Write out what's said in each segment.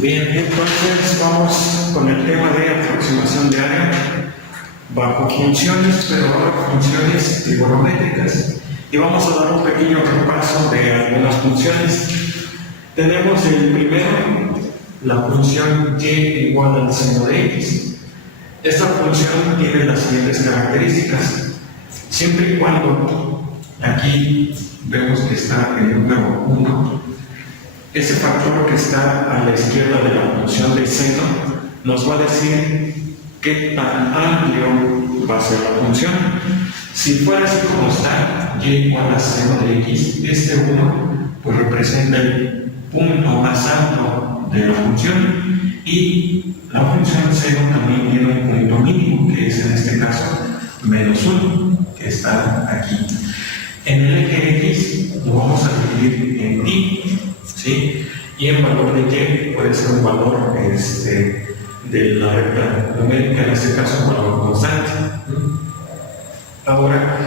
Bien, entonces vamos con el tema de aproximación de área bajo funciones, pero ahora funciones trigonométricas. Y vamos a dar un pequeño repaso de algunas funciones. Tenemos el primero, la función y igual al seno de x. Esta función tiene las siguientes características. Siempre y cuando aquí vemos que está el número 1, ese factor que está a la izquierda de la función de seno nos va a decir qué tan amplio va a ser la función. Si fuera así como está, y igual a seno de x, este 1 pues representa el punto más alto de la función, y la función seno también tiene un punto mínimo, que es en este caso menos 1, que está aquí. En el eje x lo vamos a dividir en pi, ¿sí? Y en valor de y puede ser un valor de la recta numérica, en este caso un valor constante. Ahora,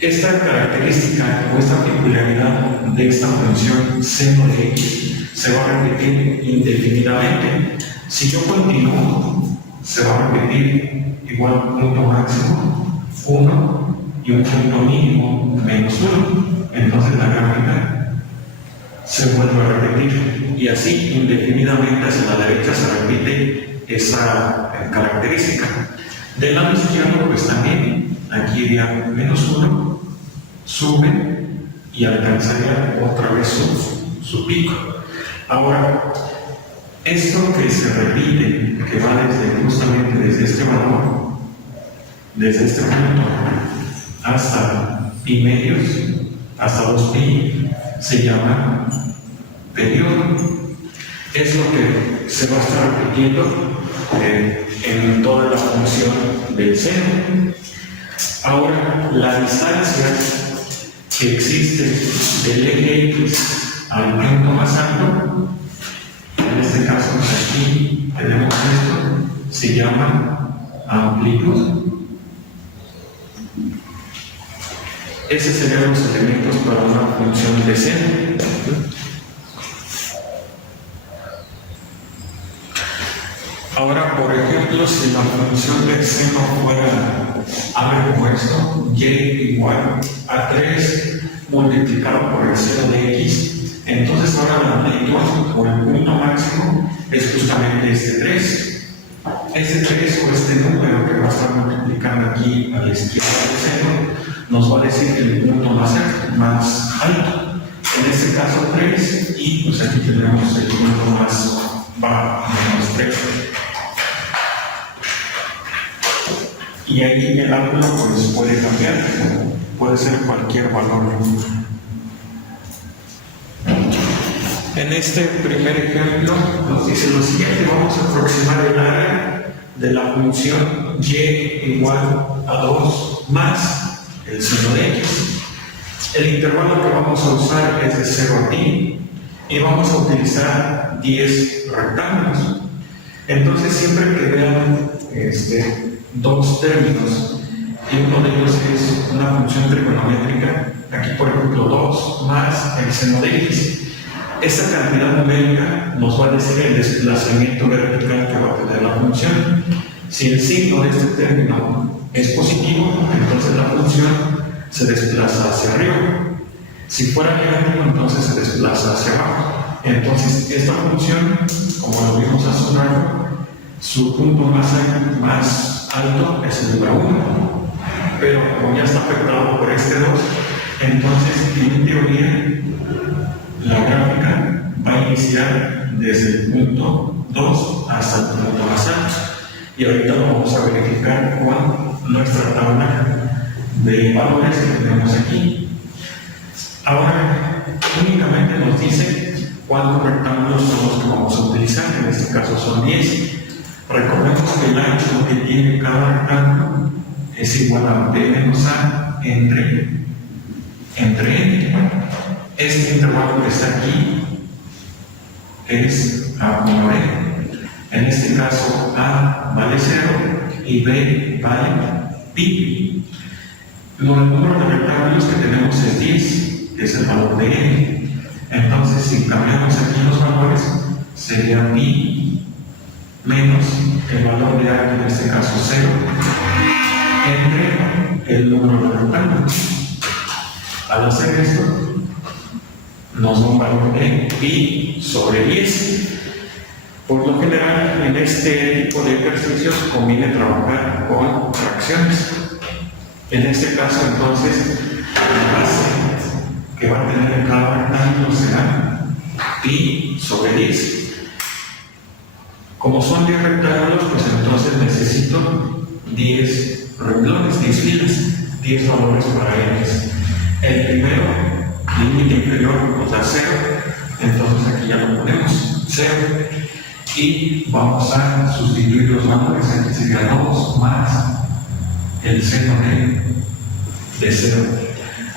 esta característica o esta peculiaridad de esta función seno de x se va a repetir indefinidamente. Si yo continúo, se va a repetir igual punto máximo 1 y un punto mínimo menos 1. Entonces la gráfica se vuelve a repetir, y así indefinidamente hacia la derecha se repite esa característica. Del lado izquierdo pues también, aquí iría menos 1, sube y alcanzaría otra vez su pico. Ahora, esto que se repite, que va justamente desde este valor, desde este punto hasta pi medios, hasta 2pi, se llama periodo. Es lo que se va a estar repitiendo en toda la función del seno. Ahora, la distancia que existe del eje x al punto más alto, en este caso aquí tenemos esto, se llama amplitud. Esos serían los elementos para una función de seno. Ahora, por ejemplo, si la función de seno fuera a repuesto y igual a 3 multiplicado por el seno de x, entonces ahora la amplitud o el punto máximo es justamente este 3. Este 3 o este número que va a estar multiplicando aquí a la izquierda del seno nos va a decir que el punto más alto. En este caso 3, y pues aquí tendremos el punto más bajo, menos 3. Y aquí el ángulo pues puede cambiar, puede ser cualquier valor. En este primer ejemplo nos dice lo siguiente: vamos a aproximar el área de la función y igual a 2 más el seno de x. El intervalo que vamos a usar es de 0 a pi y vamos a utilizar 10 rectángulos. Entonces siempre que vean dos términos y uno de ellos es una función trigonométrica, aquí por ejemplo 2 más el seno de x, esa cantidad numérica nos va a decir el desplazamiento vertical que va a tener la función. Si el signo de este término es positivo, entonces la función se desplaza hacia arriba. Si fuera negativo, entonces se desplaza hacia abajo. Entonces esta función, como lo vimos hace un rato, su punto más alto es el número 1, pero como ya está afectado por este 2, entonces en teoría la gráfica va a iniciar desde el punto 2 hasta el punto más alto, y ahorita lo vamos a verificar con nuestra tabla de valores que tenemos aquí. Ahora únicamente nos dice cuántos rectángulos son los que vamos a utilizar, en este caso son 10. Recordemos que el ancho que tiene cada rectángulo es igual a b menos a entre n. Este intervalo que está aquí es a por n. En este caso a vale 0 y b vale pi. El número de rectángulos que tenemos es 10, que es el valor de n. Entonces, si cambiamos aquí los valores, sería pi menos el valor de A, en este caso 0, entre el número de rectángulo. Al hacer esto, nos da un valor de pi sobre 10. Por lo general, en este tipo de ejercicios conviene trabajar con fracciones. En este caso, entonces, la base que va a tener cada rectángulo será pi sobre 10. Como son 10 rectángulos, pues entonces necesito 10 renglones, 10 filas, 10 valores para ellos. El primero, límite inferior, nos da 0, entonces aquí ya lo ponemos 0. Y vamos a sustituir los valores, aquí sería 2 más el seno de 0.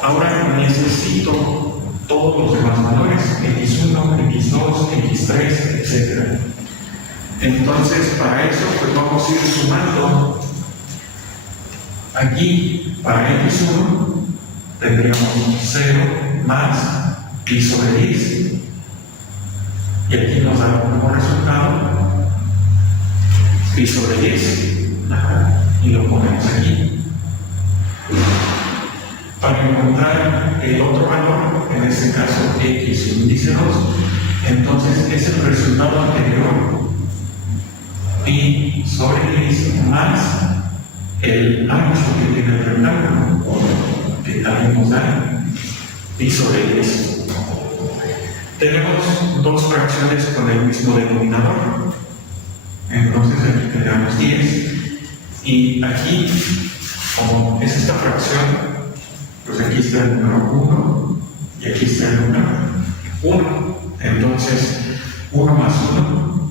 Ahora necesito todos los demás valores, x1, x2, x3, etc. Entonces, para eso, pues vamos a ir sumando. Aquí, para x1, tendríamos 0 más pi sobre 10. Y aquí nos da como resultado pi sobre 10. Y lo ponemos aquí. Para encontrar el otro valor, en este caso x índice 2, entonces es el resultado anterior, pi sobre 10 más el ancho que tiene el rectángulo, que también nos da pi sobre 10. Tenemos dos fracciones con el mismo denominador, entonces aquí tendremos 10, y aquí, como es esta fracción, pues aquí está el número 1 y aquí está el número 1. Entonces, 1 más 1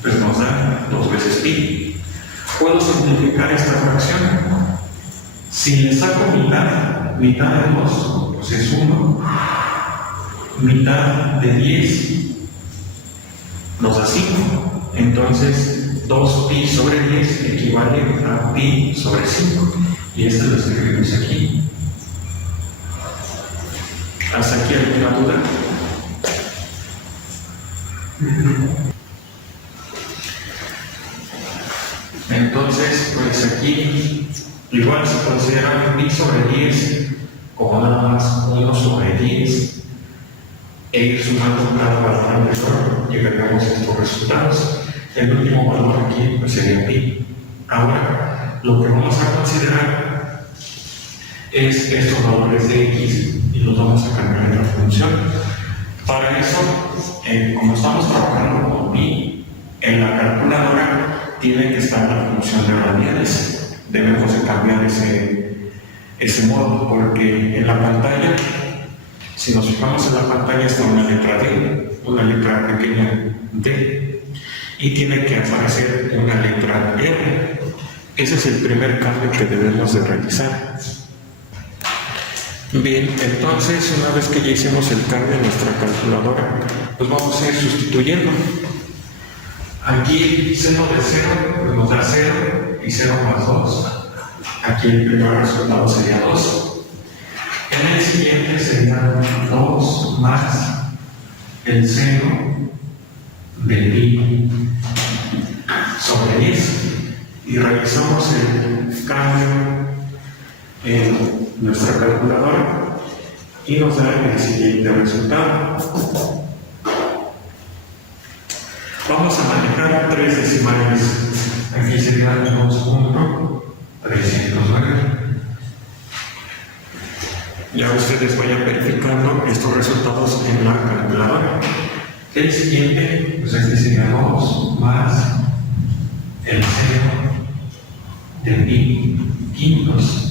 pues nos da 2 veces pi. ¿Puedo simplificar esta fracción? Si le saco mitad de 2, pues es 1. Mitad de 10 nos da 5. Entonces, 2 pi sobre 10 equivale a pi sobre 5. Y esto lo escribimos aquí. ¿Hasta aquí alguna duda? Entonces, pues aquí igual se considera pi sobre 10 como nada más 1 sobre 10 e ir sumando cada valor anterior, llegaríamos a estos resultados. El último valor aquí pues sería pi. Ahora, lo que vamos a considerar es estos valores de x y los vamos a cambiar en la función. Para eso, como estamos trabajando con pi, en la calculadora tiene que estar la función de radianes. Debemos de cambiar ese modo, porque en la pantalla, si nos fijamos en la pantalla, está una letra D, una letra pequeña D, y tiene que aparecer una letra R. Ese es el primer cambio que debemos de realizar. Bien, entonces una vez que ya hicimos el cambio en nuestra calculadora, pues vamos a ir sustituyendo. Aquí seno de 0 pues nos da 0 y 0 más 2. Aquí el primer resultado sería 2. En el siguiente sería 2 más el seno de pi sobre 10. Y realizamos el cambio en nuestra calculadora y nos da el siguiente resultado. Vamos a manejar 3 decimales. Aquí serían 2.309. Ya ustedes vayan verificando estos resultados en la calculadora. El siguiente, pues aquí sería 2 más el seno de pi quintos.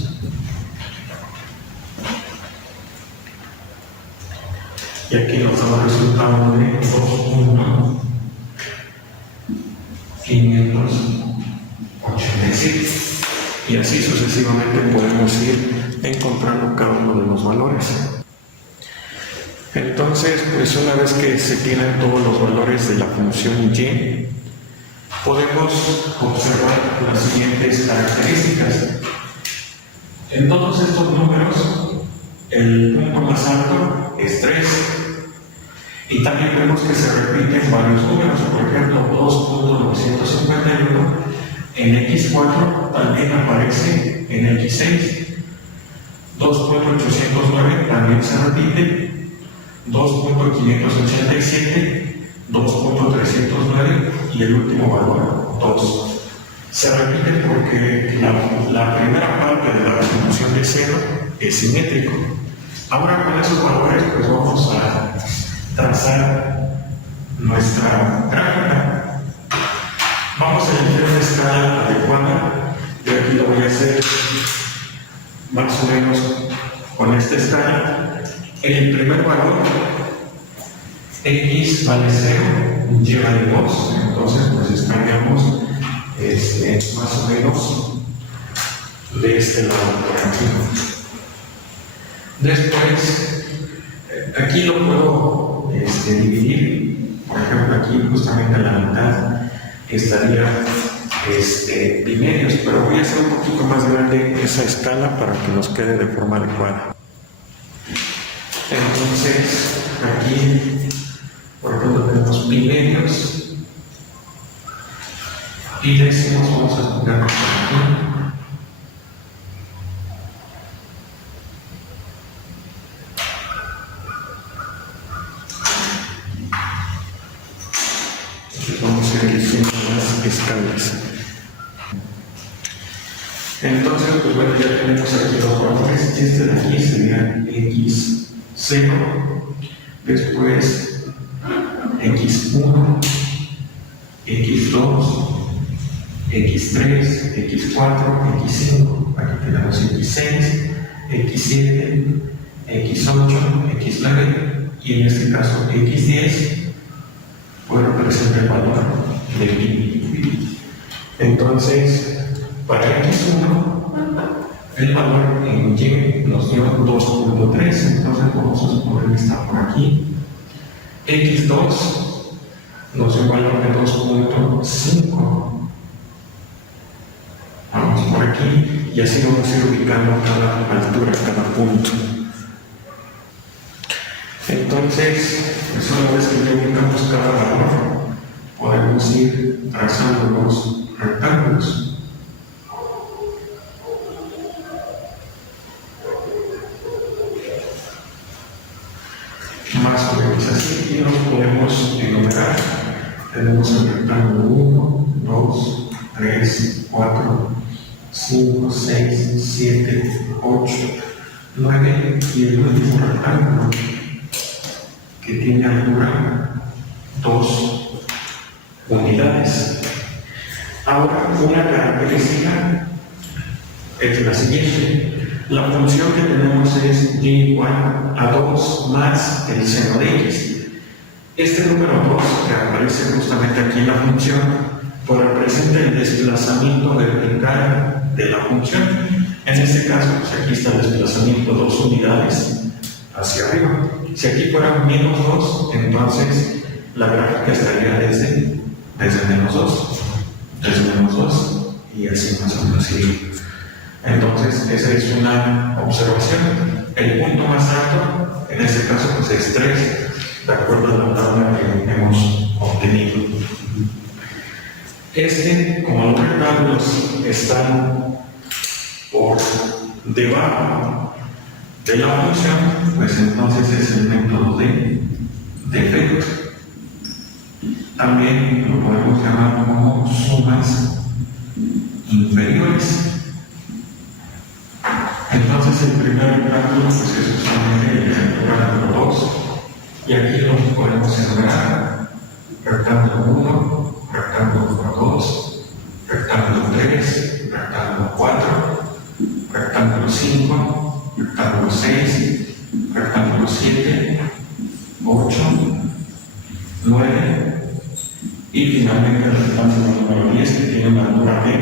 Y aquí nos da el resultado de 2.587. Y así sucesivamente podemos ir encontrando cada uno de los valores. Entonces, pues una vez que se tienen todos los valores de la función y, podemos observar las siguientes características. En todos estos números, el punto más alto es 3, Y también vemos que se repiten varios números, por ejemplo 2.951 en X4 también aparece en X6, 2.809 también se repite, 2.587, 2.309 y el último valor 2. Se repite porque la primera parte de la distribución de cero es simétrico. Ahora con esos valores pues vamos a trazar nuestra gráfica. Vamos a elegir una escala adecuada. Yo aquí lo voy a hacer más o menos con esta escala. En el primer valor, x vale 0, y vale 2. Entonces pues escaneamos más o menos de este lado por aquí. Después, aquí lo puedo dividir. Por ejemplo, aquí justamente a la mitad estaría bimedios, pero voy a hacer un poquito más grande esa escala para que nos quede de forma adecuada. Entonces, aquí, por ejemplo, tenemos bimedios y décimos, vamos a ponerlo por aquí. Vamos a ir diciendo las escalas. Entonces, pues bueno, ya tenemos aquí los valores. Este de aquí sería x0, después x1, x2, x3, x4, x5, aquí tenemos x6, x7, x8, x9 y en este caso x10 pues representa el valor de pi. Entonces, para x1 el valor en y nos dio 2.3, entonces vamos a suponer que está por aquí. x2 nos dio un valor de 2.5. Vamos por aquí y así vamos a ir ubicando cada altura, cada punto. Entonces, pues una vez que ya ubicamos cada valor, podemos ir trazando los rectángulos. Más o menos así, y los podemos enumerar. Tenemos el rectángulo 1, 2, 3, 4, 5, 6, 7, 8, 9 y el último rectángulo que tiene altura 2 unidades. Ahora, una característica es la siguiente. La función que tenemos es y igual a 2 más el seno de x. Este número 2 que aparece justamente aquí en la función pues representa el desplazamiento vertical de la función. En este caso, pues aquí está el desplazamiento 2 unidades hacia arriba. Si aquí fuera menos 2, entonces la gráfica estaría desde menos 2, desde menos 2 y así más o menos iría. Entonces, esa es una observación. El punto más alto, en este caso, pues es 3, de acuerdo a la tabla que hemos obtenido. Como los rectángulos están por debajo de la función, pues entonces es el método de defecto. También lo podemos llamar como sumas inferiores. Entonces el primer rectángulo pues es justamente el rectángulo 2 y aquí lo podemos enumerar: rectángulo 1, rectángulo 2, rectángulo 3, rectángulo 4, rectángulo 5, rectángulo 6, rectángulo 7, 8, 9 y finalmente el rectángulo número 10 que tiene una altura de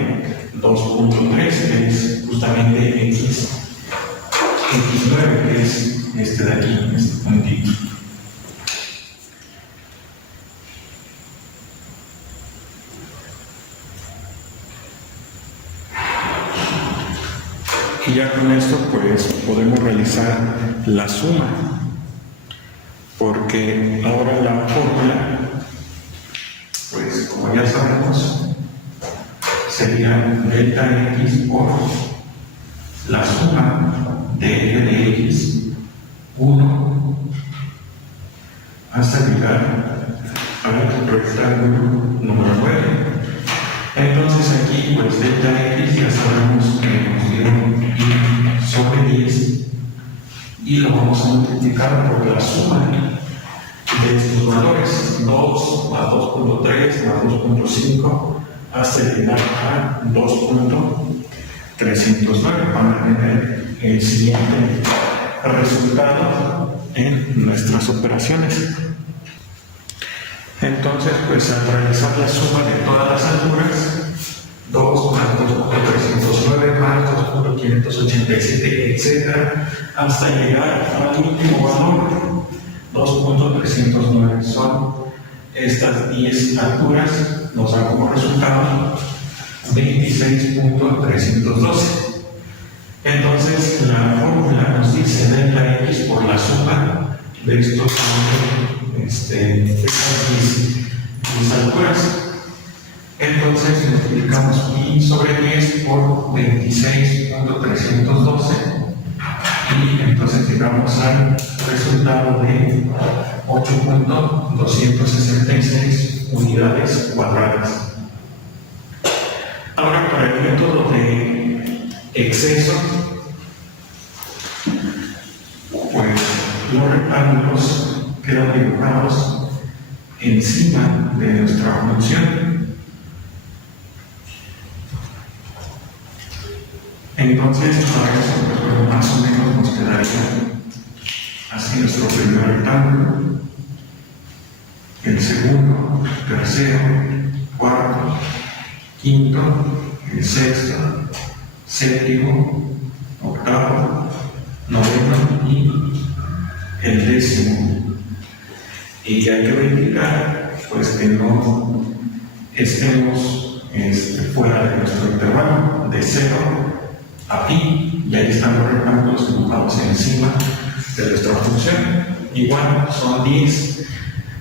2.3, que es justamente x9, que es este de aquí, este puntito. Y ya con esto pues podemos realizar la suma. porque ahora la fórmula, pues como ya sabemos, sería delta x por la suma de f de x 1 hasta llegar al rectángulo número 9. Entonces aquí pues delta x ya sabemos que nos dieron y sobre 10 y lo vamos a multiplicar por la suma de estos valores, 2 más 2.3 más 2.5 hasta llegar a 2.309 para tener el siguiente resultado en nuestras operaciones. Entonces, pues al realizar la suma de todas las alturas, 2 más 2.309 más 2.587, etc., hasta llegar al último valor, 2.309. Son estas 10 alturas, nos da como resultado 26.312. Entonces, la fórmula nos dice delta x por la suma de estos estas 10 alturas. Entonces multiplicamos pi sobre 10 por 26.312 y entonces llegamos al resultado de 8.266 unidades cuadradas. Ahora, para el método de exceso, pues los rectángulos quedan dibujados encima de nuestra función. Entonces, para eso, pues, más o menos nos quedaría así nuestro primer rectángulo, el segundo, tercero, cuarto, quinto, el sexto, séptimo, octavo, noveno y el décimo. Y hay que verificar pues que no estemos fuera de nuestro intervalo de 0 a pi, y ahí están los rectángulos dibujados encima de nuestra función. Igual son 10.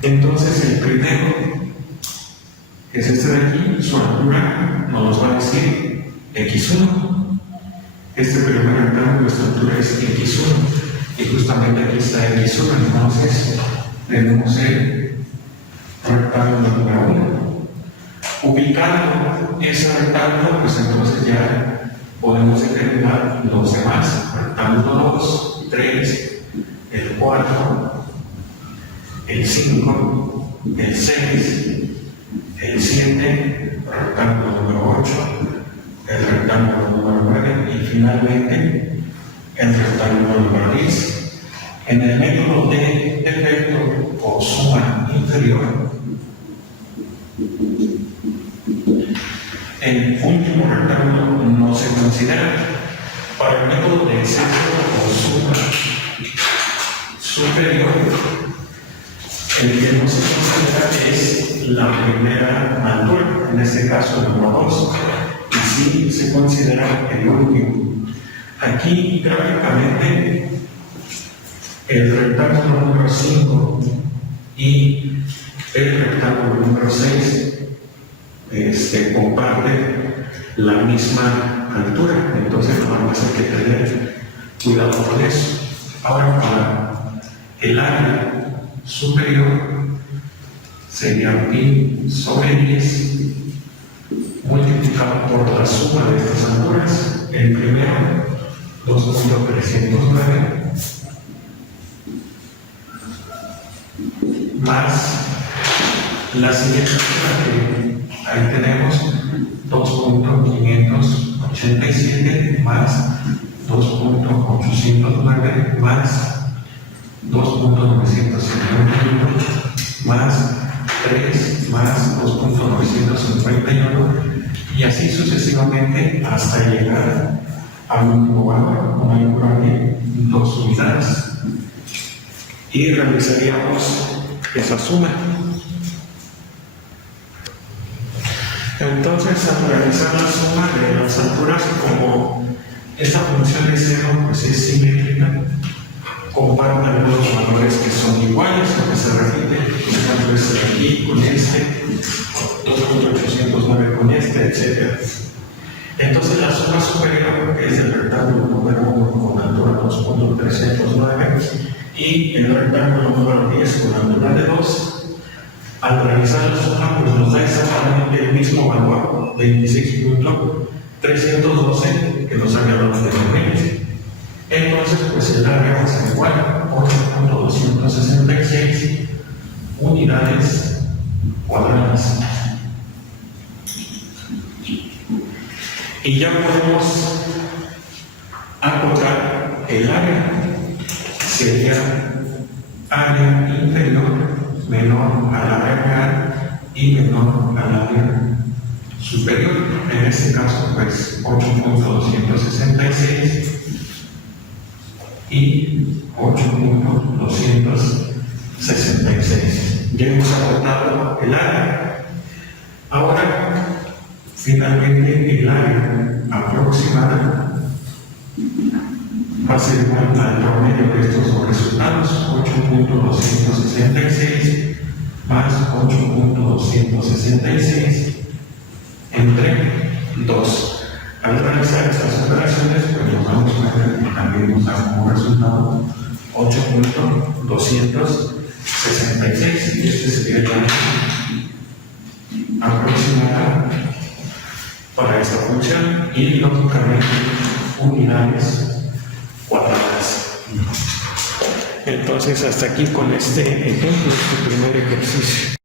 Entonces el primero, que es este de aquí, su altura nos va a decir x1. Este primer rectángulo, esta altura es x1, y justamente aquí está x1. Entonces tenemos el rectángulo número 1. Ubicando ese rectángulo, pues entonces ya podemos determinar los demás: rectángulo 2, 3, el 4, el 5, el 6, el 7, rectángulo número 8, el rectángulo número 9 y finalmente el rectángulo número 10. En el método de efecto o suma inferior, el último rectángulo no se considera. Para el método de exceso o suma superior, el que no se considera es la primera altura, en este caso el número 2, y sí se considera el último. Aquí gráficamente el rectángulo número 5 y el rectángulo número 6 comparten la misma altura, entonces vamos a tener que tener cuidado con eso. Ahora, para el área superior sería pi sobre 10 multiplicado por la suma de estas alturas. El primero, 2.309 más la siguiente altura que ahí tenemos, 2.587 más 2.809 más 2.951 más 3 más 2.951 y así sucesivamente hasta llegar a un último valor, una altura de 2 unidades. Y realizaríamos esa suma. Entonces, al realizar la suma de las alturas, como esta función de 0 pues es simétrica compartan los valores que son iguales o que se repiten, por ejemplo, este de aquí con este, 2.809 con este, etc. Entonces la suma superior es el rectángulo número 1 con altura 2.309 y el rectángulo número 10 con altura de 2. Al realizar la suma, pues nos da exactamente el mismo valor, 26.312, que nos había dado anteriormente. Entonces, pues el área va a ser igual a 8.266 unidades cuadradas. Y ya podemos acotar el área. Sería área inferior menor al área real y menor al área superior. En este caso, pues 8.266 y 8.266. Ya hemos acotado el área. Ahora, finalmente, el área aproximada va a ser igual al promedio de estos dos resultados, 8.266 más 8.266 entre 2. Al realizar estas operaciones, pues nos damos cuenta que también nos da como resultado 8.266 y este sería el aproximado para esta función y lógicamente unidades cuadradas. Entonces hasta aquí con este ejemplo, este primer ejercicio.